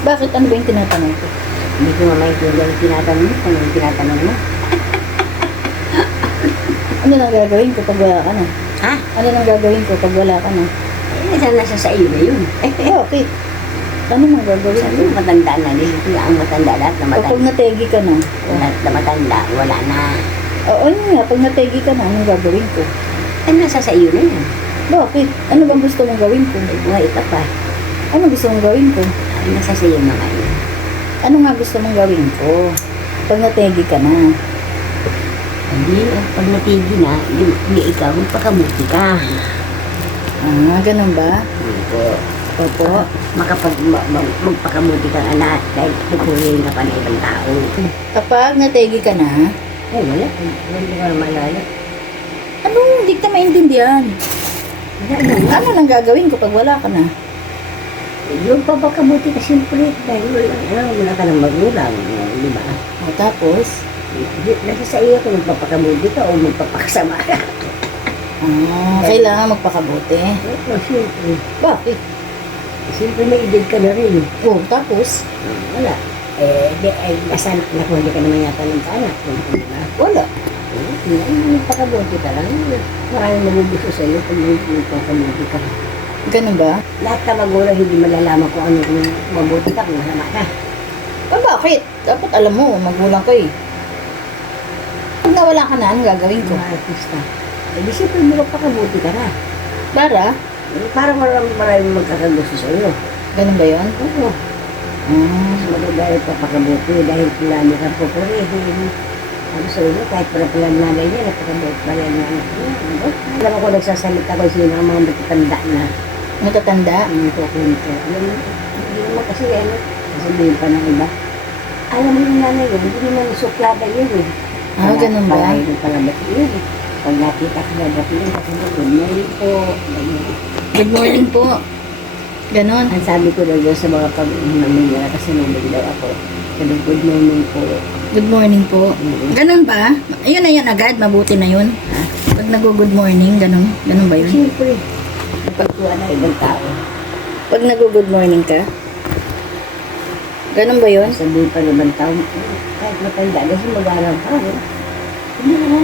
Bakit? Ano ba yung tinatanong ko? Hindi ko maintindihan yung tinatanong mo. Kung yung tinatanong mo. Ano nang gagawin ko pag wala ka na? Ha? Ano nang gagawin ko pag wala ka na? Nasa sa iyo na yun. Bakit? Ano nang gagawin Sabi ko? mo, matanda na. Dito ang matanda. Lahat na Kapag matanda. nategi ka na? Lahat na matanda. Wala na. Oo, yun nga. Pag nategi ka na, anong gagawin ko? Ay, nasa sa iyo na yan. Bakit? Ano bang gusto mong gawin ko? Ay, buhay ka pa. Ano gusto mong gawin ko? Ay, nasa sa iyo na ngayon. Ano nga gusto mong gawin ko? Pag nategi ka na. Hindi, pag natigi na, hindi ikaw, magpakamuti ka. Ganun ba? Opo. Opo. Magpakamuti ka anak dahil pupuhin ka pa ng ibang tao. Kapag nategi ka na, Ay, wala. Hindi ko na maalala. ano hindi kita maintindihan? Ano lang gagawin ko pag wala ka na? Yung papakamuti ka siyempre dahil wala ka ng magulang, di ba? O, tapos, Nasa sa iyo kung magpapakamuti ka o magpapakasama ka. kailangan magpakabuti. Oo, siyempre. Bakit? Siyempre may edad ka na rin. O, tapos, Wala. Nasa anak na kung hindi ka naman yata ng anak. wala. Magpakamuti ka lang. Maraming magugusto sa iyo kung magpakamuti ka. Ganun ba? Lahat ka magulang hindi malalaman kung ano kung mabuti ka, kung masama ka. Bakit? Dapat alam mo, magulang ko eh. Pag nawala ka na, anong gagawin ko? Mga artista. Di siyempre magpakamuti ka na. Para? Parang maraming magkakagusto sa iyo. Ganun ba yun? Oo. Mas maganda yung papakabuti dahil plano kang pupurihin. Ano sa iyo, kahit pala nanay niya, napakabuti pala yung anak niya. Alam ako nagsasalita ko sino ang mga matatanda na Matatanda? kukwento. Alam mo, hindi naman kasi ano, sasabihin pa ng iba. Alam mo yung nanay yun, hindi naman suklada yun eh. Ganun ba? Palagi ng palabati yun eh. Pag nakita ko palabati yun, kasi good morning po. Good morning po. Ganon. Ang sabi ko daw sa mga pag-mamilya, kasi nabig daw ako. Sabi, good morning po. Good morning po. Ganon ba? Ayun na yan agad, mabuti na yun. Pag nag-good morning, ganon. Ganon ba yun? Siyempre, napagtuwa na ibang tao. Pag nag-good morning ka? Ganon ba yun? Sabihin pa ng ibang tao, kahit matanda, kasi mag-aaraw pa. Hindi naman